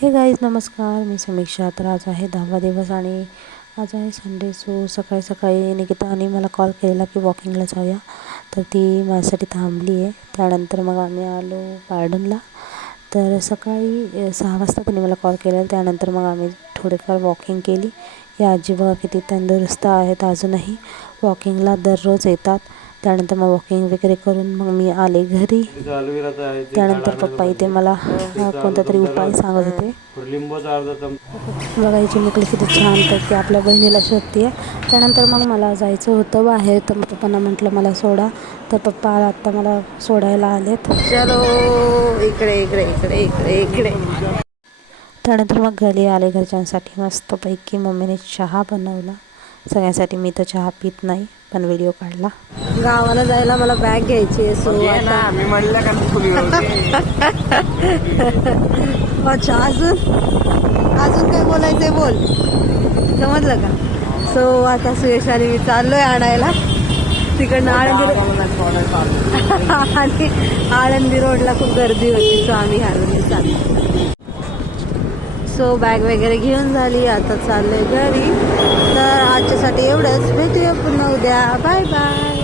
हे गाईज नमस्कार, मी समीक्षा. तर आज आहे 10वा दिवस आणि आज आहे संडे. सो सकाळी सकाळी निकिताने मला कॉल केलेला की वॉकिंगला जाऊया. तर ती माझ्यासाठी थांबली आहे. त्यानंतर मग आम्ही आलो गार्डनला. तर सकाळी 6 वाजता तिने मला कॉल केला. त्यानंतर मग आम्ही थोडीफार वॉकिंग केली. या आजी बघा किती तंदुरुस्त आहेत, अजूनही वॉकिंगला दररोज येतात. त्यानंतर मग वॉकिंग वगैरे करून मग मी आले घरी. त्यानंतर पप्पा इथे मला कोणता तरी उपाय सांगत होते. बघा हिची मुकली किती छानपैकी आपल्या बहिणीला शोधते आहे. त्यानंतर मग मला जायचं होतं बाहेर, तर पप्पांना म्हटलं मला सोडा. तर पप्पा आत्ता मला सोडायला आलेत. चलो इकडे इकडे इकडे इकडे इकडे. त्यानंतर मग घरी आले. घरच्यांसाठी मस्तपैकी मम्मीने चहा बनवला सगळ्यांसाठी. मी तर चहा पित नाही, पण व्हिडिओ काढला. गावाला जायला मला बॅग घ्यायची आहे. सो आता मी म्हणलं का अच्छा, अजून काय बोलायचंय बोल, समजलं का? सो आता सुयश आणि मी चाललोय आणायला तिकडनं आणि आळंदी रोडला खूप गर्दी होती. सो आम्ही आळंदी चाललो. सो बॅग वगैरे घेऊन झाली, आता चाललोय घरी. तर आजच्यासाठी एवढंच. भेटूया पुन्हा उद्या. Bye bye.